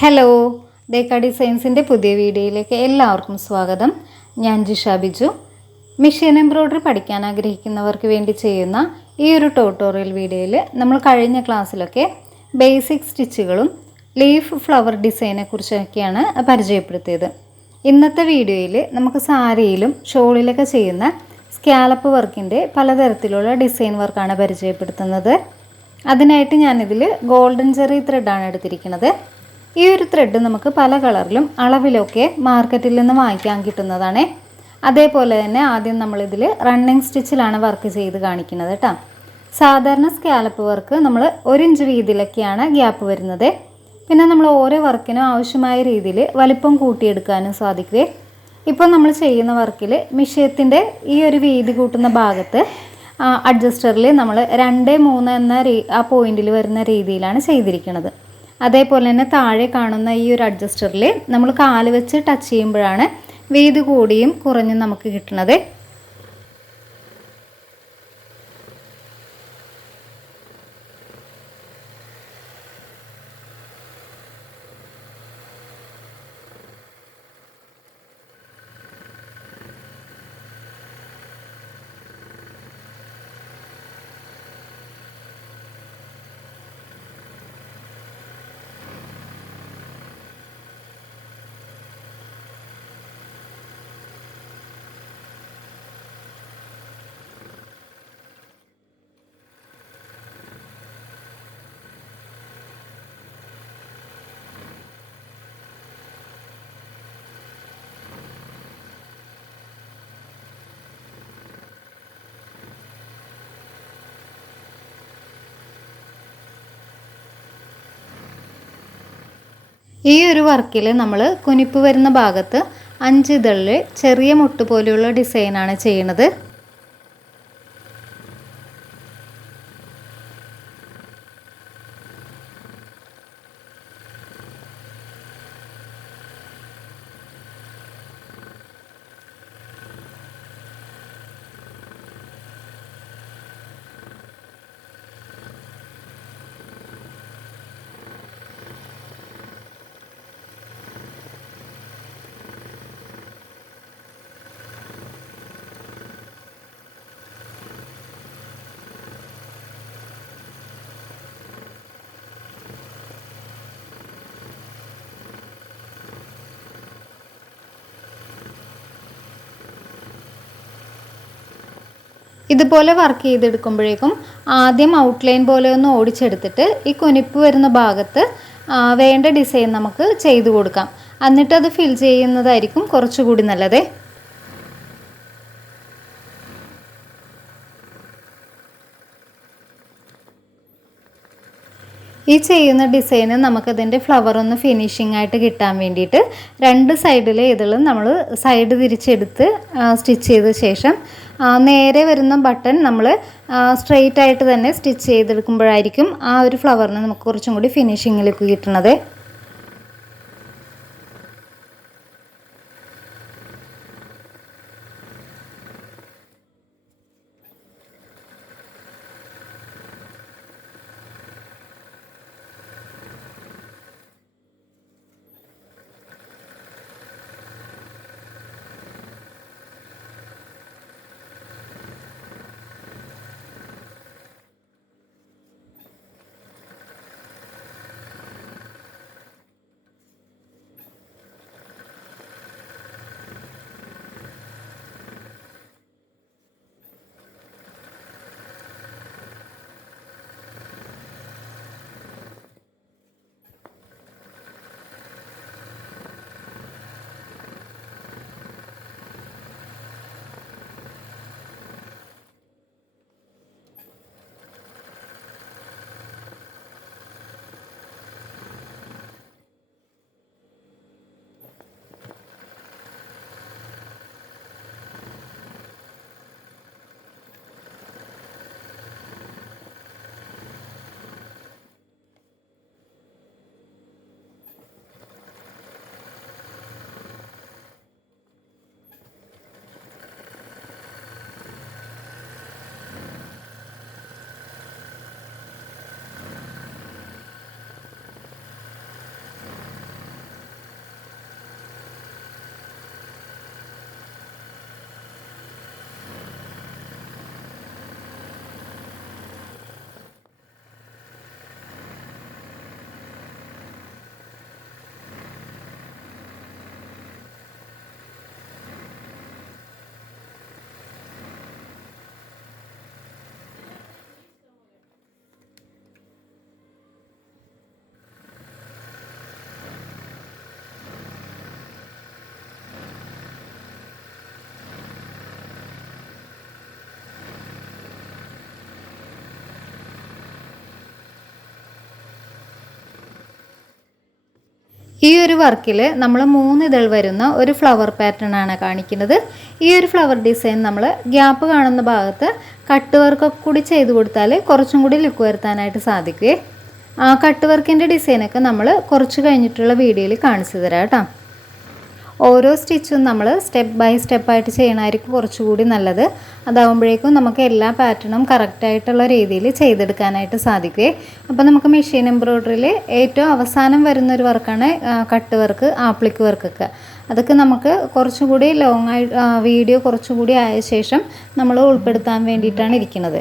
Hello Deka ഡിസൈൻസിന്റെ പുതിയ വീഡിയോയിലേക്ക് എല്ലാവർക്കും സ്വാഗതം. ഞാൻ ജിഷ ബിജു. മെഷീൻ എംബ്രോയ്ഡറി പഠിക്കാൻ ആഗ്രഹിക്കുന്നവർക്ക് വേണ്ടി ചെയ്യുന്ന ഈ ഒരു ട്യൂട്ടോറിയൽ വീഡിയോയിൽ നമ്മൾ കഴിഞ്ഞ ക്ലാസ്സിലൊക്കെ ബേസിക് സ്റ്റിച്ചുകളും ലീഫ് ഫ്ലവർ ഡിസൈനെ കുറിച്ചൊക്കെയാണ് പരിചയപ്പെടുത്തിയത്. ഇന്നത്തെ വീഡിയോയിൽ നമുക്ക് സാരിയിലും ഷോളിലൊക്കെ ചെയ്യുന്ന സ്കാലപ്പ് വർക്കിന്റെ പലതരത്തിലുള്ള ഡിസൈൻ വർക്കാണ് പരിചയപ്പെടുത്തുന്നത്. അതിനായിട്ട് ഞാനിതിൽ ഗോൾഡൻ ചെറി ത്രെഡാണ് എടുത്തിരിക്കുന്നത്. ഈ ഒരു ത്രെഡ് നമുക്ക് പല കളറിലും അളവിലൊക്കെ മാർക്കറ്റിൽ നിന്ന് വാങ്ങിക്കാൻ കിട്ടുന്നതാണ്. അതേപോലെ തന്നെ ആദ്യം നമ്മളിതിൽ റണ്ണിങ് സ്റ്റിച്ചിലാണ് വർക്ക് ചെയ്ത് കാണിക്കുന്നത് കേട്ടോ സാധാരണ സ്കാലപ്പ് വർക്ക് നമ്മൾ ഒരു ഇഞ്ച് ഗ്യാപ്പ് വരുന്നത്. പിന്നെ നമ്മൾ ഓരോ വർക്കിനും ആവശ്യമായ രീതിയിൽ വലിപ്പം കൂട്ടിയെടുക്കാനും സാധിക്കുവേ. ഇപ്പോൾ നമ്മൾ ചെയ്യുന്ന വർക്കിൽ മിഷ്യത്തിന്റെ ഈ ഒരു വീതി കൂട്ടുന്ന ഭാഗത്ത് അഡ്ജസ്റ്ററിൽ നമ്മൾ രണ്ട് മൂന്ന് എന്ന ആ പോയിന്റിൽ വരുന്ന രീതിയിലാണ് ചെയ്തിരിക്കുന്നത്. അതേപോലെ തന്നെ താഴെ കാണുന്ന ഈ ഒരു അഡ്ജസ്റ്ററിൽ നമ്മൾ കാൽ വെച്ച് ടച്ച് ചെയ്യുമ്പോഴാണ് വീതി കൂടിയും കുറഞ്ഞും നമുക്ക് കിട്ടുന്നത്. ഈ ഒരു വർക്കിൽ നമ്മൾ കുനിപ്പ് വരുന്ന ഭാഗത്ത് അഞ്ച് ഇതളിൽ ചെറിയ മുട്ട് പോലെയുള്ള ഡിസൈനാണ് ചെയ്യുന്നത്. ഇതുപോലെ വർക്ക് ചെയ്തെടുക്കുമ്പോഴേക്കും ആദ്യം ഔട്ട്ലൈൻ പോലെ ഒന്ന് ഓടിച്ചെടുത്തിട്ട് ഈ കുനിപ്പ് വരുന്ന ഭാഗത്ത് വേണ്ട ഡിസൈൻ നമുക്ക് ചെയ്തു കൊടുക്കാം. എന്നിട്ട് അത് ഫിൽ ചെയ്യുന്നതായിരിക്കും കുറച്ചുകൂടി നല്ലത്. ഈ ചെയ്യുന്ന ഡിസൈന് നമുക്കതിന്റെ ഫ്ലവർ ഒന്ന് ഫിനിഷിംഗ് ആയിട്ട് കിട്ടാൻ വേണ്ടിയിട്ട് രണ്ട് സൈഡിലെ ഇതളും നമ്മൾ സൈഡ് തിരിച്ചെടുത്ത് സ്റ്റിച്ച് ചെയ്ത ശേഷം നേരെ വരുന്ന ബട്ടൺ നമ്മൾ സ്ട്രെയിറ്റ് ആയിട്ട് തന്നെ സ്റ്റിച്ച് ചെയ്തെടുക്കുമ്പോഴായിരിക്കും ആ ഒരു ഫ്ലവറിന് നമുക്ക് കുറച്ചും കൂടി ഫിനിഷിങ്ങിലേക്ക് കിട്ടുന്നത്. വർക്കിൽ നമ്മൾ മൂന്ന് ഇതൾ വരുന്ന ഒരു ഫ്ലവർ പാറ്റേൺ ആണ് കാണിക്കുന്നത്. ഈ ഒരു ഫ്ലവർ ഡിസൈൻ നമ്മൾ ഗ്യാപ്പ് കാണുന്ന ഭാഗത്ത് കട്ട് വർക്കൊക്കെ കൂടി ചെയ്ത് കൊടുത്താൽ കുറച്ചും കൂടി ലുക്ക് വരുത്താനായിട്ട് സാധിക്കുകയും ആ കട്ട് വർക്കിന്റെ ഡിസൈനൊക്കെ നമ്മൾ കുറച്ച് കഴിഞ്ഞിട്ടുള്ള വീഡിയോയിൽ കാണിച്ചു തരാം കേട്ടോ. ഓരോ സ്റ്റിച്ചും നമ്മൾ സ്റ്റെപ്പ് ബൈ സ്റ്റെപ്പായിട്ട് ചെയ്യണമായിരിക്കും കുറച്ചുകൂടി നല്ലത്. അതാവുമ്പോഴേക്കും നമുക്ക് എല്ലാ പാറ്റേണും കറക്റ്റായിട്ടുള്ള രീതിയിൽ ചെയ്തെടുക്കാനായിട്ട് സാധിക്കുകയെ അപ്പോൾ നമുക്ക് മെഷീൻ എംബ്രോയ്ഡറിയിൽ ഏറ്റവും അവസാനം വരുന്നൊരു വർക്കാണ് കട്ട് വർക്ക് ആപ്ലിക് വർക്കൊക്കെ അതൊക്കെ നമുക്ക് കുറച്ചുകൂടി ലോങ് ആയി വീഡിയോ കുറച്ചുകൂടി ആയ ശേഷം നമ്മൾ ഉൾപ്പെടുത്താൻ വേണ്ടിയിട്ടാണ് ഇരിക്കുന്നത്.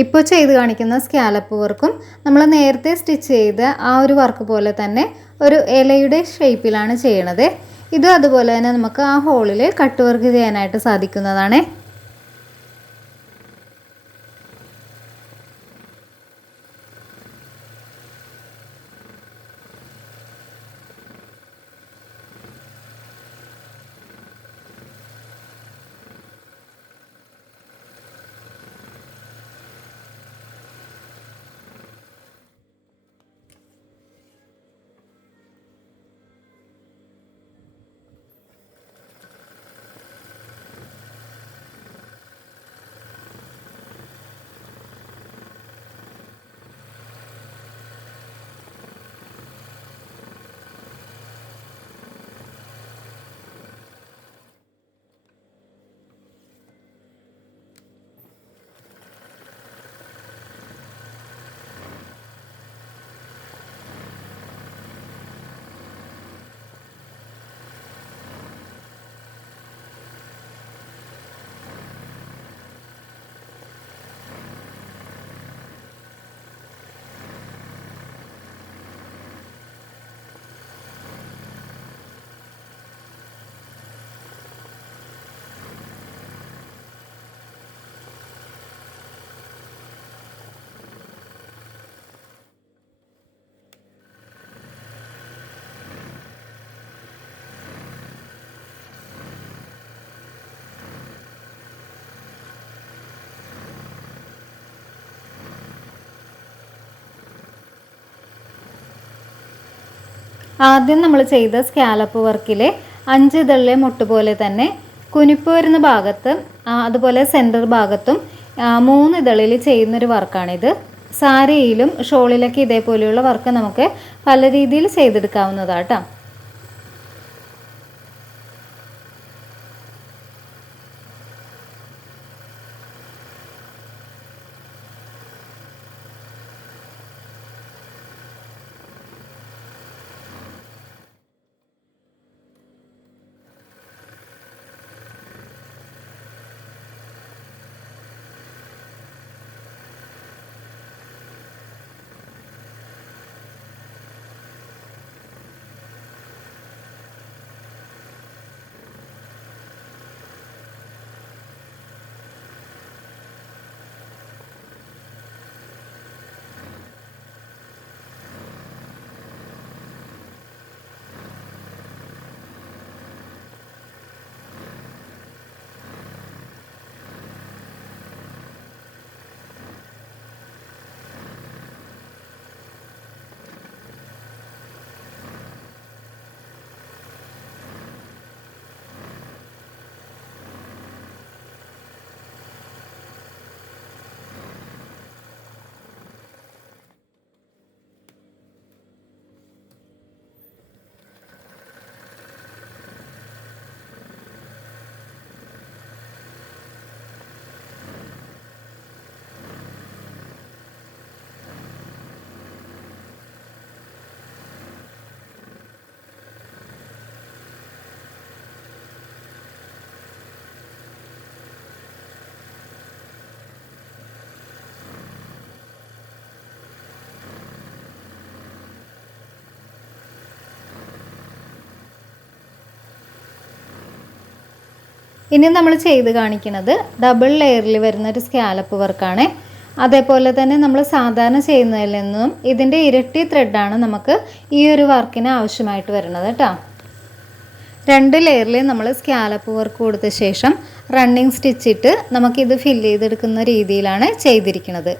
ഇപ്പോൾ ചെയ്ത് കാണിക്കുന്ന സ്കാലപ്പ് വർക്കും നമ്മൾ നേരത്തെ സ്റ്റിച്ച് ചെയ്ത ആ ഒരു വർക്ക് പോലെ തന്നെ ഒരു ഇലയുടെ ഷേപ്പിലാണ് ചെയ്യണത്. ഇത് അതുപോലെ തന്നെ നമുക്ക് ആ ഹോളിൽ കട്ട് വർക്ക് ചെയ്യാനായിട്ട് സാധിക്കുന്നതാണ്. ആദ്യം നമ്മൾ ചെയ്ത സ്കാലപ്പ് വർക്കിൽ അഞ്ച് ഇതളിലെ മുട്ട് പോലെ തന്നെ കുനിപ്പ് വരുന്ന ഭാഗത്ത് അതുപോലെ സെന്റർ ഭാഗത്തും മൂന്ന് ഇതളിൽ ചെയ്യുന്നൊരു വർക്കാണിത്. സാരിയിലും ഷോളിലൊക്കെ ഇതേപോലെയുള്ള വർക്ക് നമുക്ക് പല രീതിയിൽ ചെയ്തെടുക്കാവുന്നതാട്ടോ ഇനി നമ്മൾ ചെയ്ത് കാണിക്കുന്നത് ഡബിൾ ലെയറിൽ വരുന്ന ഒരു സ്കാലപ്പ് വർക്കാണ് അതേപോലെ തന്നെ നമ്മൾ സാധാരണ ചെയ്യുന്നതിൽ നിന്നും ഇതിന്റെ ഇരട്ടി ത്രെഡാണ് നമുക്ക് ഈ ഒരു വർക്കിന് ആവശ്യമായിട്ട് വരുന്നത് കേട്ടോ രണ്ട് ലെയറിൽ നമ്മൾ സ്കാലപ്പ് വർക്ക് കൊടുത്ത ശേഷം റണ്ണിങ് സ്റ്റിച്ചിട്ട് നമുക്കിത് ഫില്ല് ചെയ്തെടുക്കുന്ന രീതിയിലാണ് ചെയ്തിരിക്കുന്നത്.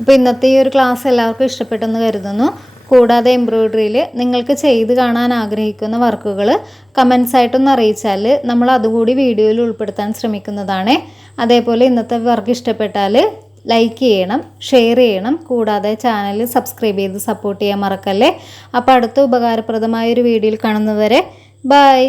അപ്പോൾ ഇന്നത്തെ ഈ ഒരു ക്ലാസ് എല്ലാവർക്കും ഇഷ്ടപ്പെട്ടെന്ന് കരുതുന്നു. കൂടാതെ എംബ്രോയ്ഡറിയിൽ നിങ്ങൾക്ക് ചെയ്ത് കാണാൻ ആഗ്രഹിക്കുന്ന വർക്കുകൾ കമൻസ് ആയിട്ടൊന്ന് അറിയിച്ചാൽ നമ്മൾ അതുകൂടി വീഡിയോയിൽ ഉൾപ്പെടുത്താൻ ശ്രമിക്കുന്നതാണ്. അതേപോലെ ഇന്നത്തെ വർക്ക് ഇഷ്ടപ്പെട്ടാൽ ലൈക്ക് ചെയ്യണം ഷെയർ ചെയ്യണം. കൂടാതെ ചാനൽ സബ്സ്ക്രൈബ് ചെയ്ത് സപ്പോർട്ട് ചെയ്യാൻ മറക്കല്ലേ. അപ്പോൾ അടുത്ത ഉപകാരപ്രദമായ ഒരു വീഡിയോയിൽ കാണുന്നവരെ ബൈ